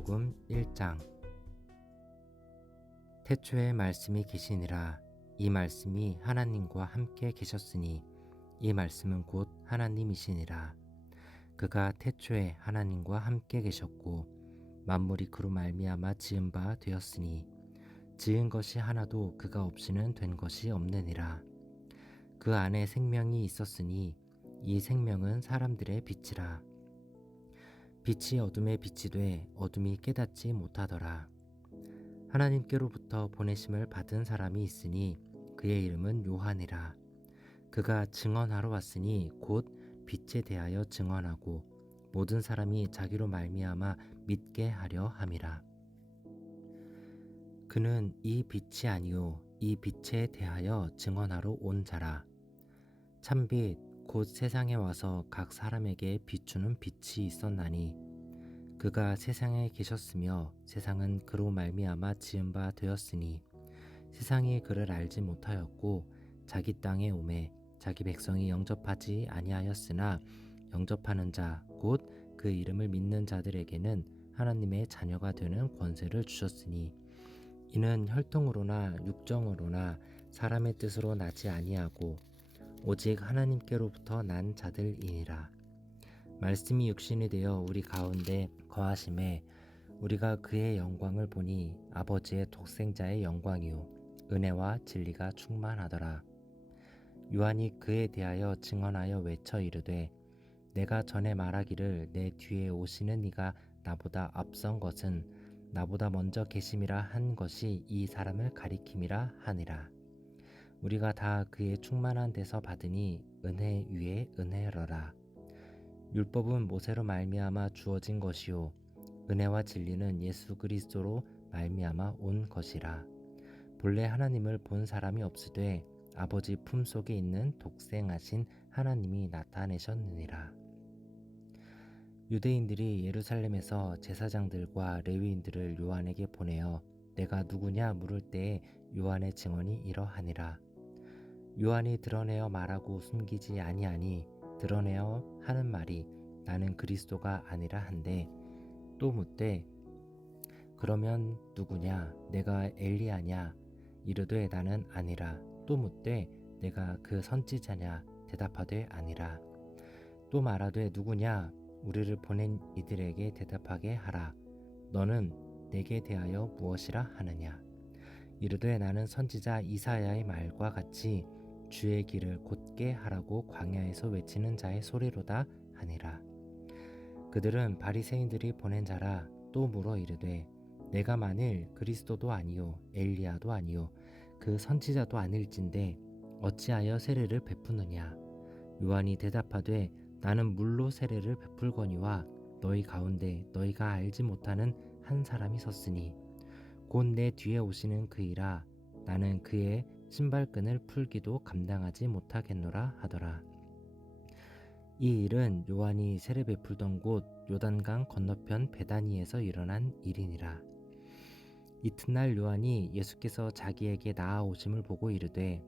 요한복음 1장. 태초에 말씀이 계시니라. 이 말씀이 하나님과 함께 계셨으니 이 말씀은 곧 하나님이시니라. 그가 태초에 하나님과 함께 계셨고 만물이 그로 말미암아 지은 바 되었으니 지은 것이 하나도 그가 없이는 된 것이 없느니라. 그 안에 생명이 있었으니 이 생명은 사람들의 빛이라. 빛이 어둠에 빛이 돼 어둠이 깨닫지 못하더라. 하나님께로부터 보내심을 받은 사람이 있으니 그의 이름은 요한이라. 그가 증언하러 왔으니 곧 빛에 대하여 증언하고 모든 사람이 자기로 말미암아 믿게 하려 함이라. 그는 이 빛이 아니요 이 빛에 대하여 증언하러 온 자라. 참빛 곧 세상에 와서 각 사람에게 비추는 빛이 있었나니 그가 세상에 계셨으며 세상은 그로 말미암아 지은 바 되었으니 세상이 그를 알지 못하였고 자기 땅에 오매 자기 백성이 영접하지 아니하였으나 영접하는 자 곧 그 이름을 믿는 자들에게는 하나님의 자녀가 되는 권세를 주셨으니 이는 혈통으로나 육정으로나 사람의 뜻으로 나지 아니하고 오직 하나님께로부터 난 자들이니라. 말씀이 육신이 되어 우리 가운데 거하심에 우리가 그의 영광을 보니 아버지의 독생자의 영광이요 은혜와 진리가 충만하더라. 요한이 그에 대하여 증언하여 외쳐 이르되 내가 전에 말하기를 내 뒤에 오시는 이가 나보다 앞선 것은 나보다 먼저 계심이라 한 것이 이 사람을 가리킴이라 하니라. 우리가 다 그의 충만한 데서 받으니 은혜 위에 은혜로라. 율법은 모세로 말미암아 주어진 것이요 은혜와 진리는 예수 그리스도로 말미암아 온 것이라. 본래 하나님을 본 사람이 없으되 아버지 품속에 있는 독생하신 하나님이 나타내셨느니라. 유대인들이 예루살렘에서 제사장들과 레위인들을 요한에게 보내어 내가 누구냐 물을 때에 요한의 증언이 이러하니라. 요한이 드러내어 말하고 숨기지 아니하니 드러내어 하는 말이 나는 그리스도가 아니라 한데 또 묻되 그러면 누구냐 내가 엘리야냐 이르되 나는 아니라 또 묻되 내가 그 선지자냐 대답하되 아니라 또 말하되 누구냐 우리를 보낸 이들에게 대답하게 하라. 너는 내게 대하여 무엇이라 하느냐 이르되 나는 선지자 이사야의 말과 같이 주의 길을 곧게 하라고 광야에서 외치는 자의 소리로다 하니라. 그들은 바리새인들이 보낸 자라. 또 물어 이르되 내가 만일 그리스도도 아니요 엘리야도 아니요 그 선지자도 아닐진데 어찌하여 세례를 베푸느냐. 요한이 대답하되 나는 물로 세례를 베풀거니와 너희 가운데 너희가 알지 못하는 한 사람이 섰으니 곧 내 뒤에 오시는 그이라. 나는 그의 신발끈을 풀기도 감당하지 못하겠노라 하더라. 이 일은 요한이 세례 베풀던 곳 요단강 건너편 베다니에서 일어난 일이니라. 이튿날 요한이 예수께서 자기에게 나아오심을 보고 이르되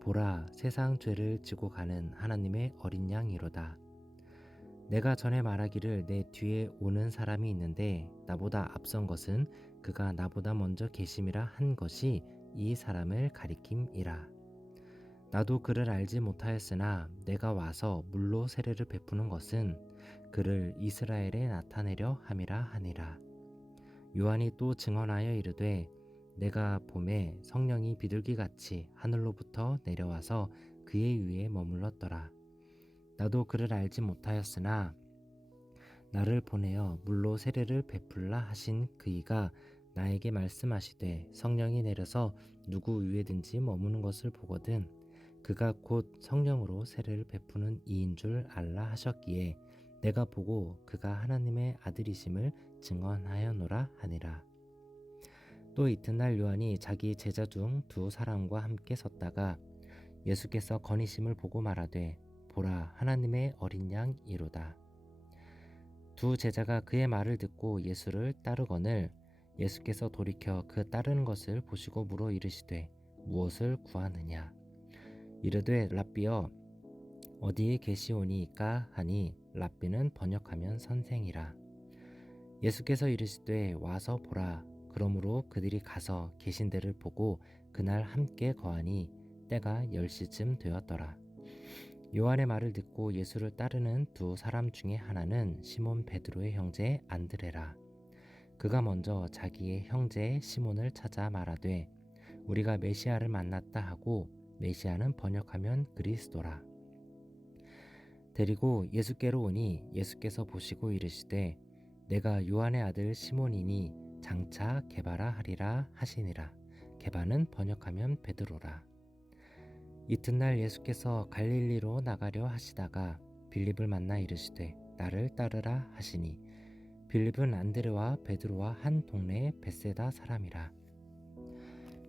보라 세상 죄를 지고 가는 하나님의 어린 양이로다. 내가 전에 말하기를 내 뒤에 오는 사람이 있는데 나보다 앞선 것은 그가 나보다 먼저 계심이라 한 것이 이 사람을 가리킴이라. 나도 그를 알지 못하였으나 내가 와서 물로 세례를 베푸는 것은 그를 이스라엘에 나타내려 함이라 하니라. 요한이 또 증언하여 이르되 내가 봄에 성령이 비둘기같이 하늘로부터 내려와서 그의 위에 머물렀더라. 나도 그를 알지 못하였으나 나를 보내어 물로 세례를 베풀라 하신 그이가 나에게 말씀하시되 성령이 내려서 누구 위에든지 머무는 것을 보거든 그가 곧 성령으로 세례를 베푸는 이인 줄 알라 하셨기에 내가 보고 그가 하나님의 아들이심을 증언하여노라 하니라. 또 이튿날 요한이 자기 제자 중 두 사람과 함께 섰다가 예수께서 거니심을 보고 말하되 보라 하나님의 어린 양이로다. 두 제자가 그의 말을 듣고 예수를 따르거늘 예수께서 돌이켜 그 따르는 것을 보시고 물어 이르시되 무엇을 구하느냐 이르되 랍비여 어디에 계시오니이까 하니 랍비는 번역하면 선생이라. 예수께서 이르시되 와서 보라. 그러므로 그들이 가서 계신 데를 보고 그날 함께 거하니 때가 10시쯤 되었더라. 요한의 말을 듣고 예수를 따르는 두 사람 중에 하나는 시몬 베드로의 형제 안드레라. 그가 먼저 자기의 형제 시몬을 찾아 말하되 우리가 메시아를 만났다 하고, 메시아는 번역하면 그리스도라. 데리고 예수께로 오니 예수께서 보시고 이르시되 내가 요한의 아들 시몬이니 장차 게바라 하리라 하시니라. 게바는 번역하면 베드로라. 이튿날 예수께서 갈릴리로 나가려 하시다가 빌립을 만나 이르시되 나를 따르라 하시니, 빌립은 안드레와 베드로와 한 동네의 벳세다 사람이라.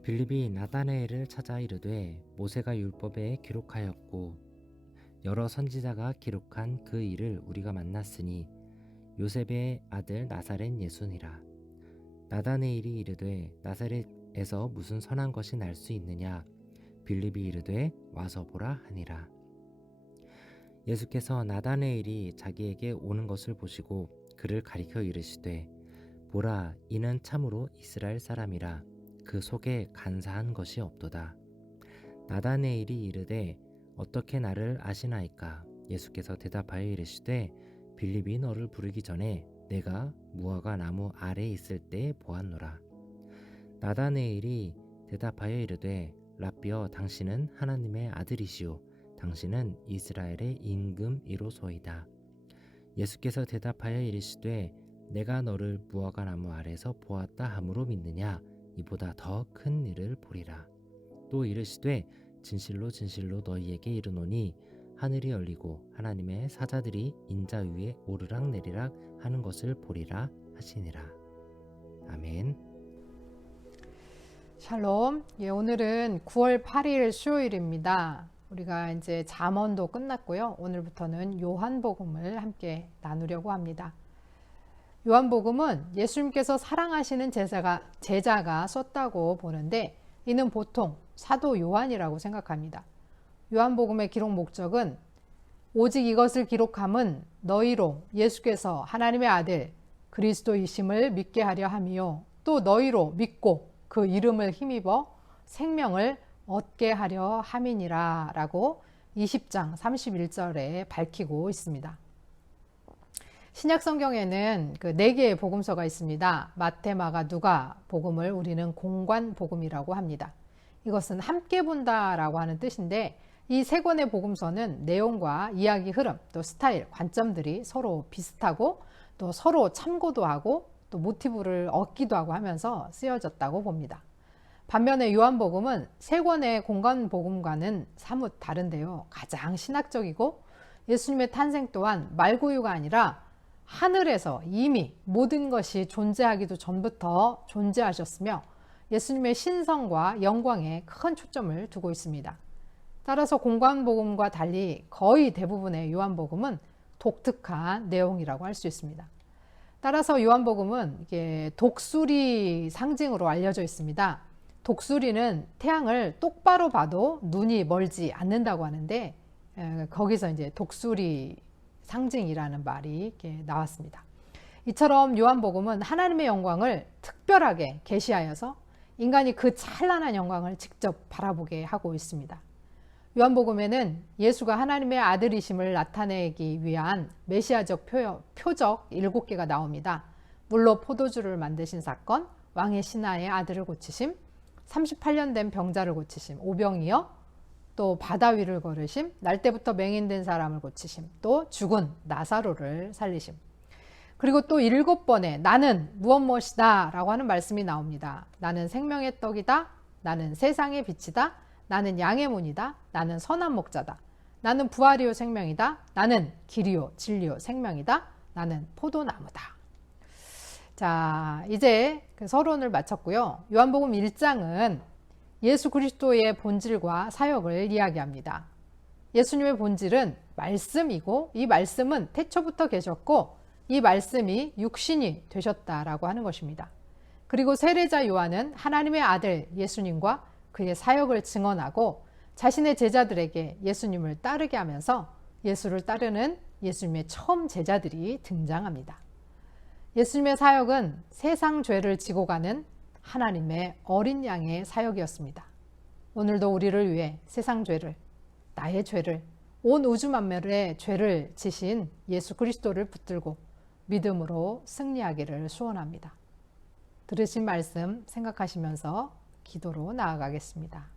빌립이 나다나엘을 찾아 이르되 모세가 율법에 기록하였고 여러 선지자가 기록한 그 일을 우리가 만났으니 요셉의 아들 나사렛 예수니라. 나다나엘이 이르되 나사렛에서 무슨 선한 것이 날 수 있느냐? 빌립이 이르되 와서 보라 하니라. 예수께서 나다나엘이 자기에게 오는 것을 보시고 그를 가리켜 이르시되 보라, 이는 참으로 이스라엘 사람이라. 그 속에 간사한 것이 없도다. 나다나엘이 이르되 어떻게 나를 아시나이까? 예수께서 대답하여 이르시되 빌립이 너를 부르기 전에 내가 무화과 나무 아래 있을 때 보았노라. 나다나엘이 대답하여 이르되 라비여, 당신은 하나님의 아들이시오. 당신은 이스라엘의 임금이로소이다. 예수께서 대답하여 이르시되 내가 너를 무화과 나무 아래서 보았다 함으로 믿느냐? 이보다 더 큰 일을 보리라. 또 이르시되 진실로 진실로 너희에게 이르노니 하늘이 열리고 하나님의 사자들이 인자 위에 오르락 내리락 하는 것을 보리라 하시니라. 아멘. 샬롬. 오늘은 9월 8일 수요일입니다. 우리가 이제 잠언도 끝났고요. 오늘부터는 요한복음을 함께 나누려고 합니다. 요한복음은 예수님께서 사랑하시는 제자가 썼다고 보는데, 이는 보통 사도 요한이라고 생각합니다. 요한복음의 기록 목적은 오직 이것을 기록함은 너희로 예수께서 하나님의 아들 그리스도이심을 믿게 하려 함이요, 또 너희로 믿고 그 이름을 힘입어 생명을 얻게 하려 함이니라 라고 20장 31절에 밝히고 있습니다. 신약성경에는 그 4개의 복음서가 있습니다. 마태, 마가, 누가 복음을 우리는 공관 복음이라고 합니다. 이것은 함께 본다라고 하는 뜻인데, 이 3권의 복음서는 내용과 이야기 흐름, 또 스타일, 관점들이 서로 비슷하고 또 서로 참고도 하고 또 모티브를 얻기도 하고 하면서 쓰여졌다고 봅니다. 반면에 요한복음은 3권의 공관 복음과는 사뭇 다른데요. 가장 신학적이고 예수님의 탄생 또한 말구유가 아니라 하늘에서 이미 모든 것이 존재하기도 전부터 존재하셨으며 예수님의 신성과 영광에 큰 초점을 두고 있습니다. 따라서 공관복음과 달리 거의 대부분의 요한복음은 독특한 내용이라고 할 수 있습니다. 따라서 요한복음은 이게 독수리 상징으로 알려져 있습니다. 독수리는 태양을 똑바로 봐도 눈이 멀지 않는다고 하는데, 거기서 이제 독수리 상징이라는 말이 이렇게 나왔습니다. 이처럼 요한복음은 하나님의 영광을 특별하게 계시하여서 인간이 그 찬란한 영광을 직접 바라보게 하고 있습니다. 요한복음에는 예수가 하나님의 아들이심을 나타내기 위한 메시아적 표적 7개가 나옵니다. 물로 포도주를 만드신 사건, 왕의 신하의 아들을 고치심, 38년 된 병자를 고치심, 오병이어, 또 바다 위를 걸으심, 날 때부터 맹인된 사람을 고치심, 또 죽은 나사로를 살리심. 그리고 또 7번의 나는 무엇이다 라고 하는 말씀이 나옵니다. 나는 생명의 떡이다, 나는 세상의 빛이다, 나는 양의 문이다, 나는 선한 목자다, 나는 부활이요 생명이다, 나는 길이요 진리요 생명이다, 나는 포도나무다. 자, 이제 그 서론을 마쳤고요. 요한복음 1장은 예수 그리스도의 본질과 사역을 이야기합니다. 예수님의 본질은 말씀이고 이 말씀은 태초부터 계셨고 이 말씀이 육신이 되셨다라고 하는 것입니다. 그리고 세례자 요한은 하나님의 아들 예수님과 그의 사역을 증언하고 자신의 제자들에게 예수님을 따르게 하면서 예수를 따르는 예수님의 처음 제자들이 등장합니다. 예수님의 사역은 세상 죄를 지고 가는 하나님의 어린 양의 사역이었습니다. 오늘도 우리를 위해 세상 죄를, 나의 죄를, 온 우주 만물의 죄를 지신 예수 그리스도를 붙들고 믿음으로 승리하기를 소원합니다. 들으신 말씀 생각하시면서 기도로 나아가겠습니다.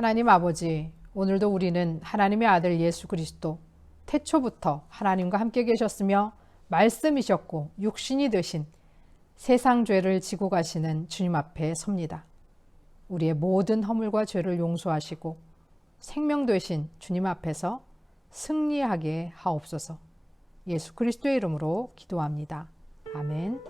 하나님 아버지, 오늘도 우리는 하나님의 아들 예수 그리스도 태초부터 하나님과 함께 계셨으며 말씀이셨고 육신이 되신 세상 죄를 지고 가시는 주님 앞에 섭니다. 우리의 모든 허물과 죄를 용서하시고 생명 되신 주님 앞에서 승리하게 하옵소서. 예수 그리스도의 이름으로 기도합니다. 아멘.